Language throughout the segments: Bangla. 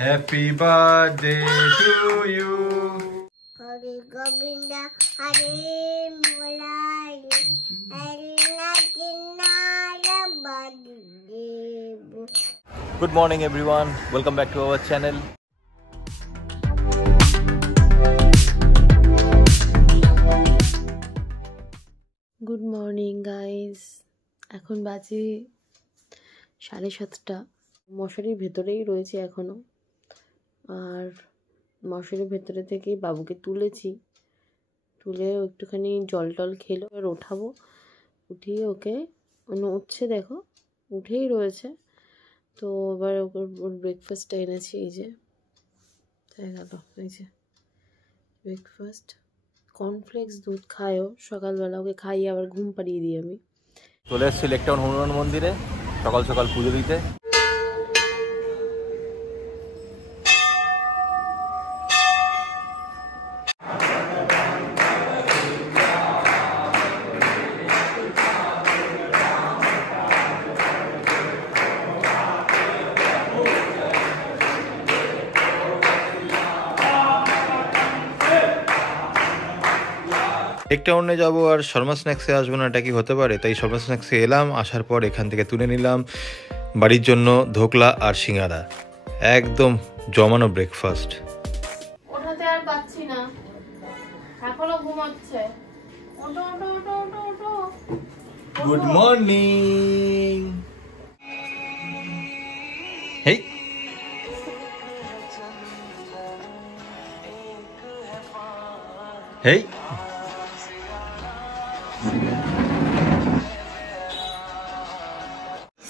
Happy birthday to you. Hare Govinda, Hare Mulai, Hare Naginara Badidevu. Good morning everyone. Welcome back to our channel. Good morning guys, এখন বাজে 7:30। মশারির ভেতরেই রয়েছে এখনো, আর মশারির ভেতরে থেকে বাবুকে তুলে একটুখানি জল টল খেলো। এবার ওঠাবো, উঠিয়ে ওকে উঠছে, দেখো উঠেই রয়েছে। তো এবার ওর ব্রেকফাস্টটা এনেছি, এই যে গেল, এই যে ব্রেকফাস্ট, কর্নফ্লেক্স, দুধ খায়ও সকালবেলা, ওকে খাইয়ে আবার ঘুম পাড়িয়ে দিই আমি। চলে এসেছি লেকটাউন হনুমান মন্দিরে সকাল সকাল পুজো দিতে। লেকটাউনে যাবো আর শর্মা স্ন্যাক্সে আসবো না, এটা কি হতে পারে? তাই শর্মা স্ন্যাক্সে এলাম, আসার পর এখান থেকে তুলে নিলাম বাড়ির জন্য ধোকলা আর সিঙ্গারা। একদম জমানো ব্রেকফাস্ট। ওঠাতে আর পাচ্ছি না, এখনো ঘুমাচ্ছে। ওঠো ওঠো ওঠো ওঠো ওঠো। Good morning. হেই হেই,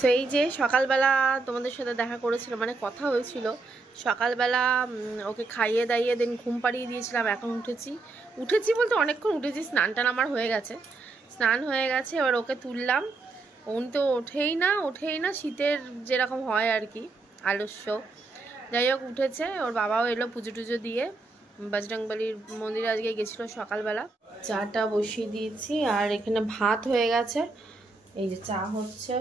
সেই যে সকালবেলা তোমাদের সাথে দেখা করেছিল, মানে কথা হয়েছিল সকালবেলা, ওকে খাইয়ে দাইয়ে দেন ঘুম পাড়িয়ে দিয়েছিলাম। এখন উঠেছি বলতে অনেকক্ষণ উঠেছি, স্নান টান আমার হয়ে গেছে, এবার ওকে তুললাম। উনি তো ওঠেই না, শীতের যেরকম হয় আর কি, আলস্য। যাই হোক উঠেছে, ওর বাবাও এলো পুজো টুজো দিয়ে, বজরংবলির মন্দিরে আজকে গেছিলো সকালবেলা। চাটা বসিয়ে দিয়েছি, আর এখানে ভাত হয়ে গেছে, এই যে চা হচ্ছে,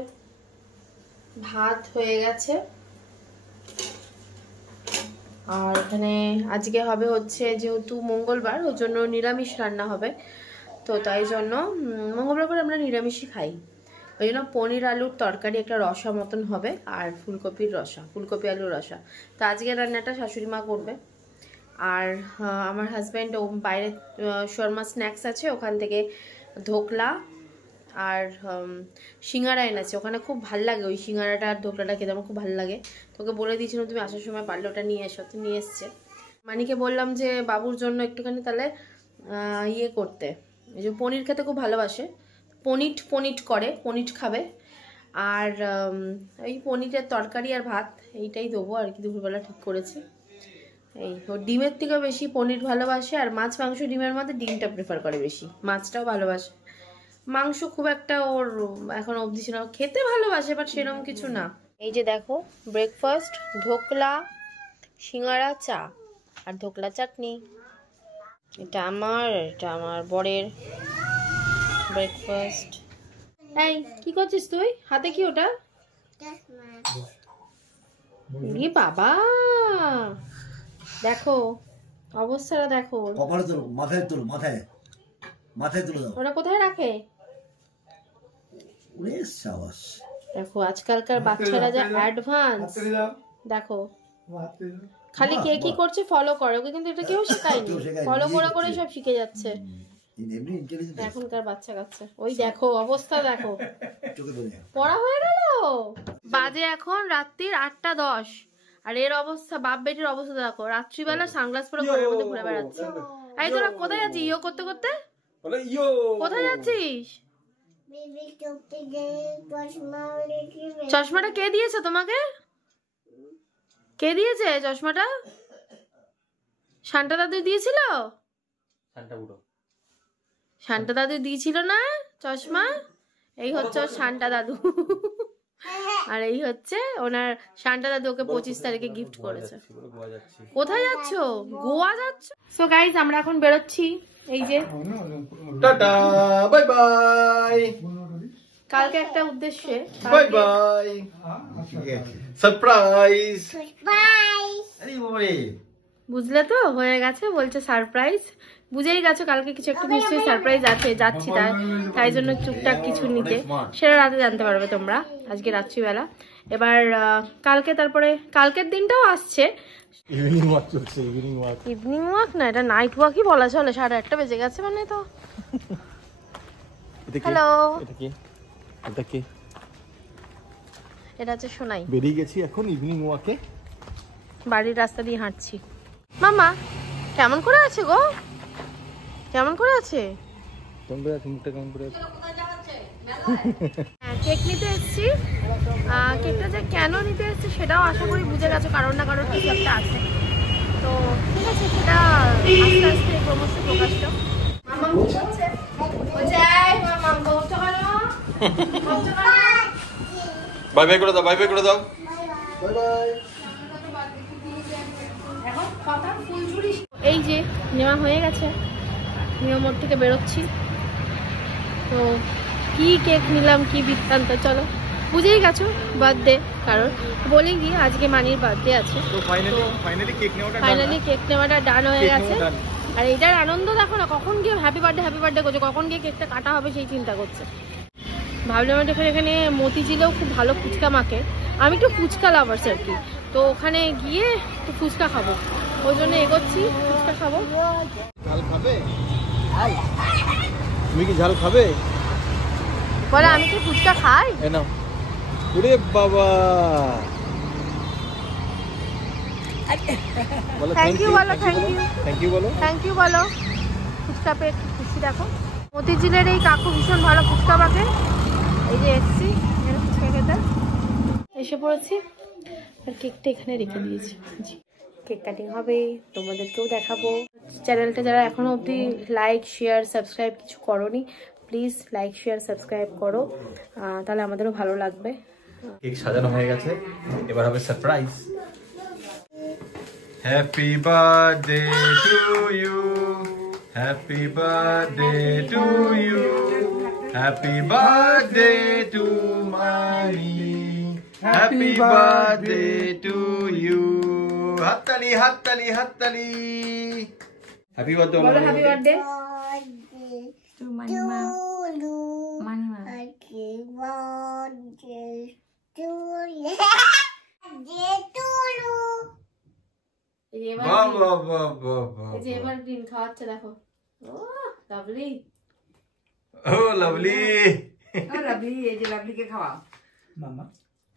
ভাত হয়ে গেছে। আর এখানে আজকে হবে হচ্ছে, যেহেতু মঙ্গলবার, ওর জন্য নিরামিষ রান্না হবে। তো তাই জন্য মঙ্গলবার করে আমরা নিরামিষই খাই, ওই জন্য পনির আলুর তরকারি, একটা রসা মতন হবে, আর ফুলকপি আলুর রসা। তো আজকে রান্নাটা শাশুড়ি মা করবে। আর আমার হাজব্যান্ড বাইরে শর্মা স্ন্যাক্স আছে, ওখান থেকে ধোকলা আর সিঙ্গারা এনেছে। ওখানে খুব ভাল লাগে ওই সিঙ্গারাটা আর ধোকলাটা খেতে, আমার খুব ভালো লাগে। তোকে বলে দিয়েছিলাম তুমি আসার সময় পারলে ওটা নিয়ে এসো, তো নিয়ে এসছে। মানিকে বললাম যে বাবুর জন্য একটুখানি তাহলে ইয়ে করতে, এই যে পনির খেতে খুব ভালোবাসে, পনির খাবে। আর এই পনিরের তরকারি আর ভাত এইটাই দেবো আর কি, দুপুরবেলা ঠিক করেছি। এই ওর ডিমের থেকে বেশি পনির ভালোবাসে, আর মাছ মাংস ডিমের মধ্যে ডিমটা প্রেফার করে বেশি, মাছটাও ভালোবাসে। মাংস খুব একটা ওর এখন অবধি ছিল, খেতে ভালোবাসে বাট সেরকম কিছু না। এই যে দেখো ব্রেকফাস্ট, ধোকলা, সিঙ্গারা, চা আর ধোকলা চাটনি। এটা আমার বরের ব্রেকফাস্ট। এই কি করছিস তুই? হাতে কি ওটা? বাবা দেখো অবস্থাটা দেখো, মাথায় তুলো দাও। ওটা কোথায় রাখে দেখো, আজকালকার বাচ্চারা যা অ্যাডভান্স দেখো। খালি কে কি করছে ফলো করে, ওকে কিন্তু এটা কেউ শেখায়নি, ফলো করে সব শিখে যাচ্ছে এখনকার বাচ্চা কাচ্চা। ওই দেখো অবস্থা দেখো, পড়া হয়ে গেল। বাজে এখন রাত্রির 8:10, আর এর অবস্থা, বাপ বেটির অবস্থা দেখো। রাত্রিবেলা সানগ্লাস পরে ঘরের মধ্যে ঘুরে বেড়াচ্ছে। এই তোরা কোথায় যাচ্ছিস ইয়ো করতে? কোথায় যাচ্ছিস? চশমাটা কে দিয়েছে তোমাকে? কে দিয়েছে চশমাটা? শান্তা দাদু দিয়েছিল? শান্তা দাদু দিয়েছিল না চশমা? এই হচ্ছে শান্তা দাদু, আর এই হচ্ছে ওনার শান্তা দাদু, ওকে 25 তারিখে গিফট করেছে। কোথায় যাচ্ছ? গোয়া যাচ্ছ? সো গাইজ আমরা এখন বেরোচ্ছি, এই যে টাটা, বাই বাই। কালকে একটা উদ্দেশ্যে, বাই বাই, সারপ্রাইজ। Bye. বুঝলে তো, হয়ে গেছে, বলছে সারপ্রাইজ। বুঝেই গেছো কালকে কিছু একটা নিশ্চয়ই সারপ্রাইজ আছে, যাচ্ছি তাই জন্য টুকটাক কিছু নিতে, সেটা রাতে জানতে পারবে তোমরা, আজকে রাত্রিবেলা। এবার কালকে, তারপরে কালকের দিনটাও আসছে। ইভিনিং ওয়াক না, এটা নাইট ওয়াকই বলা চলে, 1:30 বেজে গেছে মানে তো। হ্যালো, এটা হচ্ছে সোনাই। বেরিয়ে গেছি এখন ইভিনিং ওয়াকে, বাড়ির রাস্তা দিয়ে হাঁটছি। মামা কেমন করে আছে গো, কেমন করে আছে? কেক নিতে এসেছি, কেকটা যে কেন নিতে এসেছি সেটাও আশা করি বুঝে গেছো, কারণ না কারণ কিছু একটা আছে। তো ঠিক আছে, সেটা আস্তে আস্তে ক্রমশ প্রকাশিত। বাই বাই করে দাও, বাই বাই করে দাও। এই যে নেওয়া হয়ে গেছে, নিয়ম মোড় থেকে বেরোচ্ছি। তো কি কেক নিলাম, কি বৃত্তান্ত, চলো বুঝেই গেছো, বার্থডে। কারণ বলেই দিই আজকে মানির বার্থডে আছে। ফাইনালি কেক নেওয়াটা ডান হয়ে গেছে। আর এটার আনন্দ দেখো না, কখন গিয়ে হ্যাপি বার্থডে করছে, কখন গিয়ে কেকটা কাটা হবে সেই চিন্তা করছে। ভাবলাম এখানে মতিঝিলেও খুব ভালো ফুচকা মাখে, আমি একটু ফুচকা লাভার্স আর কি, তো ওখানে গিয়ে একটু ফুচকা খাবো, ওই জন্য এগোচ্ছি, ফুচকা খাবো। ঝাল খাবে? তুমি কি ঝাল খাবে? বলে আমি কি ফুচকা খাই? নাও। ওরে বাবা, থ্যাংক ইউ বলো, থ্যাংক ইউ বলো, থ্যাংক ইউ বলো। ফুচকা পেয়ে একটু খুশি। দেখো মতিঝিলের এই কাকু ভীষণ ভালো ফুচকা মাখে। এই যে এসছি ফুচকা খেতে, এসে পড়েছি, আর কেকটা এখানে রেখে দিয়েছি। কেক কাটিং হবে, তোমাদেরকেও দেখাবো। চ্যানেলটা যারা এখনো অবধি লাইক শেয়ার সাবস্ক্রাইব কিছু করোনি, প্লিজ লাইক শেয়ার সাবস্ক্রাইব করো, তাহলে আমাদেরও ভালো লাগবে। কেক সাজানো হয়ে গেছে, এবার হবে surprise. Happy birthday to you, happy birthday to you, happy birthday to Mani, happy birthday to you. হাততালি হাততালি হাততালি। হ্যাপি বার্থডে, বলো হ্যাপি বার্থডে টু মানিমা। এবার গ্রিন খাওয়াচ্ছে, দেখো। ও লাভলি, ও লাভলি, এই যে লাভলিকে খাওয়া মামা।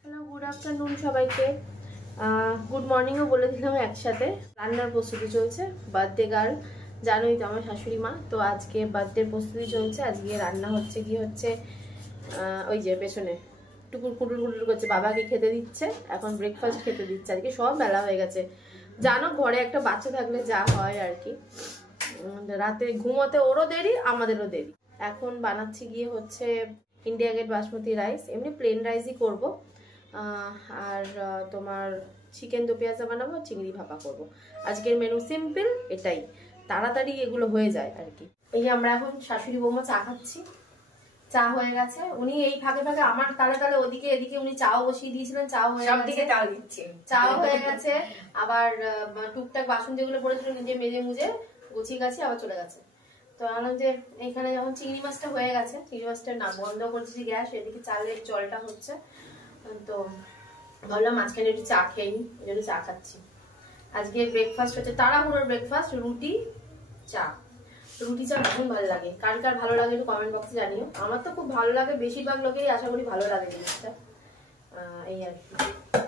হ্যালো, গুড আফটারনুন সবাইকে। গুড মর্নিংও বলে দিলাম একসাথে। রান্নার প্রস্তুতি চলছে, বার্থডে গার্ল জানোই তো আমার শাশুড়ি মা, তো আজকে বার্থডে প্রস্তুতি চলছে। আজকে রান্না হচ্ছে কি হচ্ছে, ওই যে পেছনে টুকুর কুটুর কুটুর করছে, বাবাকে খেতে দিচ্ছে, এখন ব্রেকফাস্ট খেতে দিচ্ছে। আজকে সব বেলা হয়ে গেছে, জানো ঘরে একটা বাচ্চা থাকলে যা হয় আর কি, রাতে ঘুমোতে ওরও দেরি আমাদেরও দেরি। এখন বানাচ্ছি গিয়ে হচ্ছে ইন্ডিয়া গেট বাসমতি রাইস, এমনি প্লেন রাইসই করবো, আর তোমার চিকেন দো পেঁয়াজা বানাবো, চিংড়ি ভাপা করবো। আজকের মেনু সিম্পল, এটাই তাড়াতাড়ি এগুলো হয়ে যায় আর কি। এই যে আমরা এখন শাশুড়ি বৌমা চা খাচ্ছি, চা হয়ে গেছে। উনি এই ফাঁকে ফাঁকে আমার তালে তালে ওদিকে এদিকে উনি চাও বসিয়ে দিয়েছিলেন, চাও হয়ে গেছে, চাও হয়ে গেছে। আবার টুকটাক বাসন যেগুলো পড়েছিল নিজে মেজে মুজে গুছিয়ে গেছে, আবার চলে গেছে। তো আনলাম যে এইখানে যখন চিংড়ি মাছটা হয়ে গেছে, চিংড়ি মাছটা না বন্ধ করেছি গ্যাস, এদিকে চালের জলটা হচ্ছে, তো ভাবলাম মাঝখানে একটু চা খেয়ে নি, ওই জন্য চা খাচ্ছি। আজকে ব্রেকফাস্ট হচ্ছে তাড়াহুড়োর ব্রেকফাস্ট, রুটি চা। রুটি চা ভীষণ ভালো লাগে, কার কার ভালো লাগে একটু কমেন্ট বক্সে জানিও। আমার তো খুব ভালো লাগে, বেশিরভাগ লোকেরই আশা করি ভালো লাগে জিনিসটা, এই আর কি।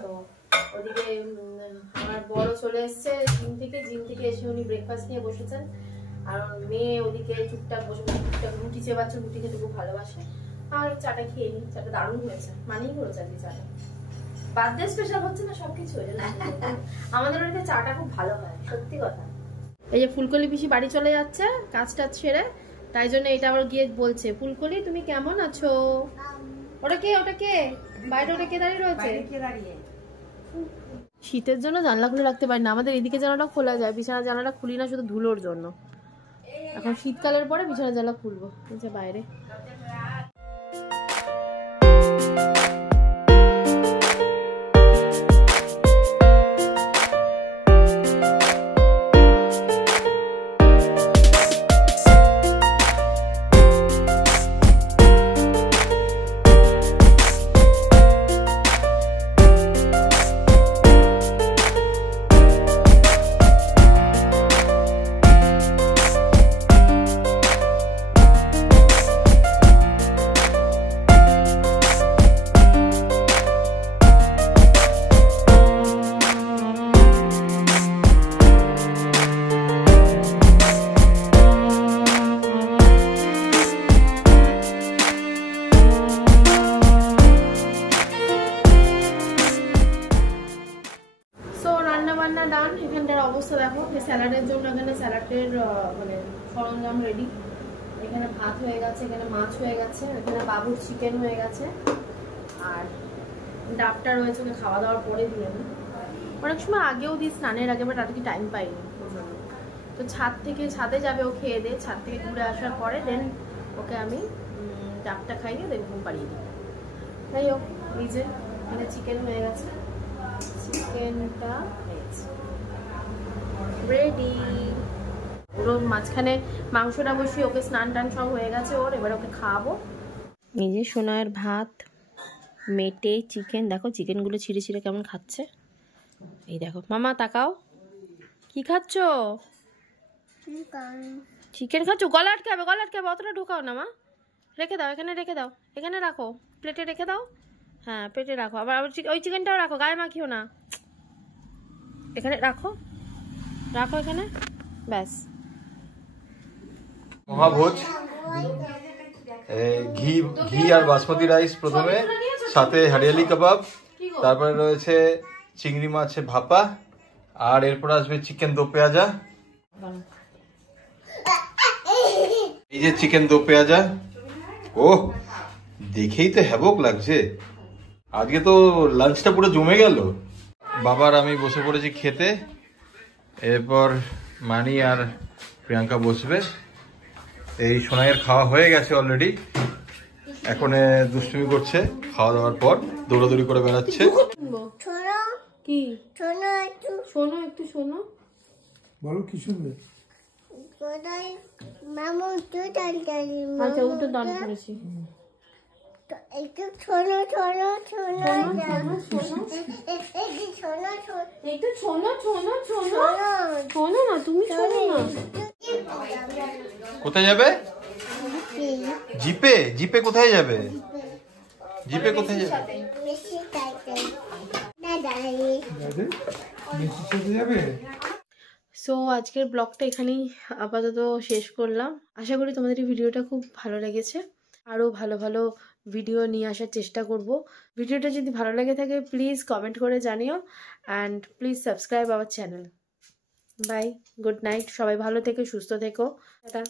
তো ওদিকে আমার বড় চলে এসছে জিম থেকে এসে উনি ব্রেকফাস্ট নিয়ে বসেছেন, আর মেয়ে ওদিকে টুকটাক বসে টুকটাক রুটি চেবাচ্ছে, রুটি খেতে খুব ভালোবাসে। আর চাটা খেয়ে নিই, চাটা দারুণ হয়েছে, মানেই করেছে আজকে চাটা। বার্থডে স্পেশাল হচ্ছে না সবকিছু, আমাদের বাড়িতে চাটা খুব ভালো হয়, সত্যি কথা। এই যে ফুলকলি পিসি বাড়ি চলে যাচ্ছে কাজটা ছেড়ে, তাই জন্য এটা আবার গিয়ে বলছে, ফুলকলি তুমি কেমন আছো? ওটা কে বাইরে, ওটা কে দাঁড়িয়ে রয়েছে? শীতের জন্য জানলা খুলে রাখতে পারি না, আমাদের এদিকে জানালাটা খোলা যায়, বিছানার জানালাটা খুলি না শুধু ধুলোর জন্য। এখন শীতকালের পরে বিছানার জানলা খুলবো, বাইরে। রান্না বান্না ডান। এখানটার অবস্থা দেখো, স্যালাডের জন্য এখানে স্যালাডের মানে সরঞ্জাম রেডি। এখানে ভাত হয়ে গেছে, এখানে মাছ হয়ে গেছে, এখানে বাবুর চিকেন হয়ে গেছে, আর ডাবটা রয়েছে, ওকে খাওয়া দাওয়ার পরে দিয়ে আমি অনেক সময় আগেও দিই স্নানের আগে, বাট আর কি টাইম পাইনি। তো ছাদে যাবে ও, খেয়ে দিয়ে ছাদ থেকে ঘুরে আসার পরে দেন ওকে আমি ডাবটা খাইয়ে দেন ঘুম পাড়িয়ে দিই। যাই হোক, এই যে এখানে চিকেন হয়ে গেছে, চিকেনটা হয়েছে রেডি। ওর মাঝখানে মাংসটা বসিয়ে ওকে স্নান টান সব হয়ে গেছে ওর, এবার ওকে খাওয়াবো। এই যে সোনার ভাত, মেটে চিকেন, দেখো চিকেনগুলো ছিঁড়ে ছিঁড়ে কেমন খাচ্ছে। এই দেখো মামা তাকাও, কি খাচ্ছ? চিকেন খাচ্ছ? গলা আটকাবে, গলা আটকাবে, অতটা ঢোকাও না মা, রেখে দাও, এখানে রেখে দাও, এখানে রাখো, প্লেটে রেখে দাও। হ্যাঁ প্লেটে রাখো, আবার ওই চিকেনটাও রাখো, গায়ে মাখিও না, এখানে রাখো, রাখো এখানে, ব্যাস। মহাভোজ, ঘি ঘি আর বাসমতি রাইস প্রথমে, সাথে হরিয়ালি কাবাব, তারপরে রয়েছে চিংড়ি মাছের ভাপা, আর এরপর আসবে চিকেন দো পেঁয়াজা। এই যে চিকেন দো পেঁয়াজা, ও দেখেই তো হ্যাবক লাগছে। আজকে তো লাঞ্চটা পুরো জমে গেল। বাবার আমি বসে পড়েছি খেতে, এরপর মানি আর প্রিয়াঙ্কা বসবে। এই সোনাইয়ের খাওয়া হয়ে গেছে অলরেডি, এখন দুষ্টুমি করছে, খাওয়া দাওয়ার পর দৌড়াদৌড়ি করে বেড়াচ্ছে। কি শোনো, একটু শোনো, বলো কি শুনবে? আচ্ছা উঠে দান করেছি, একটু শোনো শোনো শোনো একটু শোনো শোনো শোনো শোনো না, তুমি শোনো না। কোথায় যাবে? জিপে? জিপে কোথায় যাবে? জিপে কোথায় যাবে? সো আজকের ব্লগটা এখানেই আপাতত শেষ করলাম। আশা করি তোমাদের এই ভিডিওটা খুব ভালো লেগেছে। আরও ভালো ভালো ভিডিও নিয়ে আসার চেষ্টা করব। ভিডিওটা যদি ভালো লেগে থাকে প্লিজ কমেন্ট করে জানিও, and please subscribe our channel. Bye, good night, সবাই ভালো থেকো, সুস্থ থেকো, টাটা।